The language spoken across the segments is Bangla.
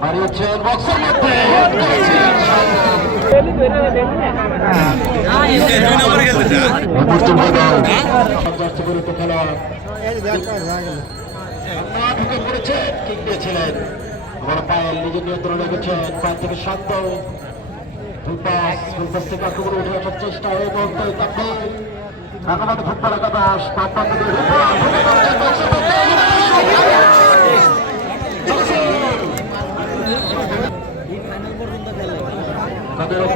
মারিয়েছেন মধ্যে মুহূর্তে ময়দান জার্সি পরিত খেলোয়াড় না ঢুকে পড়েছে কিক দিয়েছিলেন বড় পায়েল নিজের নিয়ন্ত্রণ রেখেছেন পায়ের থেকে শান্ত ফুলপাস ফুলপাস থেকে আক্রমণ উঠে আসার চেষ্টা এই মুহূর্তে তাকে একেবারে ফুটবল একাদশ খেলোয়াড়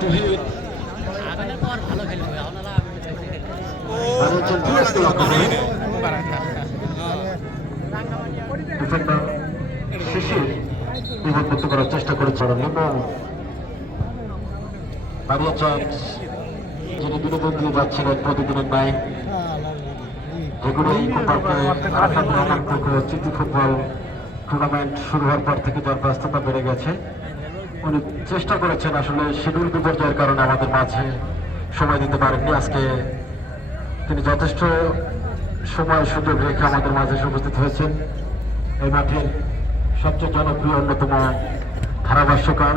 তুহিদ মারিয়েছেন তুহিদকে লক্ষ্য করে। ডিফেন্ডার শিশির বিপদমুক্ত করার চেষ্টা করেছে নিম্ন মারিয়েছেন যিনি বিনোদন যাচ্ছিলেন প্রতিদিনের ফুটবল টুর্নামেন্ট শুরু হওয়ার পর থেকে ব্যস্ততা বেড়ে গেছে, উনি চেষ্টা করেছেন আসলে শিডিউল বিপর্যয়ের কারণে আমাদের মাঝে সময় দিতে তিনি যথেষ্ট সময় সুযোগ রেখে আমাদের মাঝে উপস্থিত হয়েছেন। এই মাঠের সবচেয়ে জনপ্রিয় অন্যতম ধারাভাষ্যকার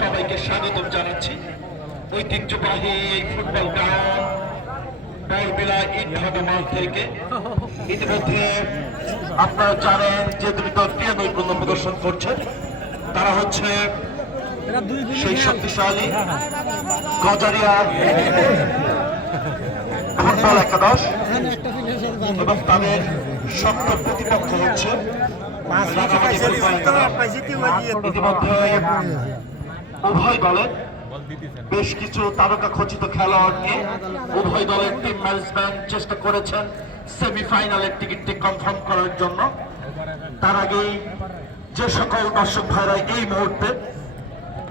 সবাইকে স্বাগতম জানাচ্ছি। ঐতিহ্যবাহী এই ফুটবল গ্রাউন্ড বরবিলা ইট ভাটা মাঠ থেকে। ইতিমধ্যে আপনারা জানেন যে দুটি দল প্রদর্শন করছে তারা হচ্ছে সেই শক্তিশালী গজারিয়া ফুটবল একাদশ। এবং তাদের শক্ত প্রতিপক্ষ হচ্ছে উভয় দলের বেশ কিছু তারকা খচিত খেলোয়াড় নিয়ে উভয় দলের টিম ম্যানেজমেন্ট চেষ্টা করেছেন সেমিফাইনালের টিকিটটি কনফার্ম করার জন্য। তার আগেই যে সকল দর্শক ভাইরা এই মুহূর্তে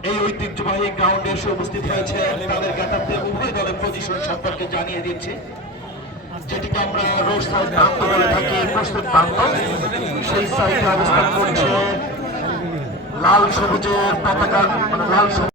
এই ঐতিহ্যবাহী গ্রাউন্ডে এসে উপস্থিত হয়েছে। তাদের জ্ঞাতার্থে উভয় দলের পজিশন সম্পর্কে জানিয়ে দিচ্ছে। যেটিকে আমরা রোড সাইড প্রান্ত বলে থাকি, প্রস্তুত প্রান্ত সেই সাইডে অবস্থান করছে লাল সবুজের পতাকা মানে লাল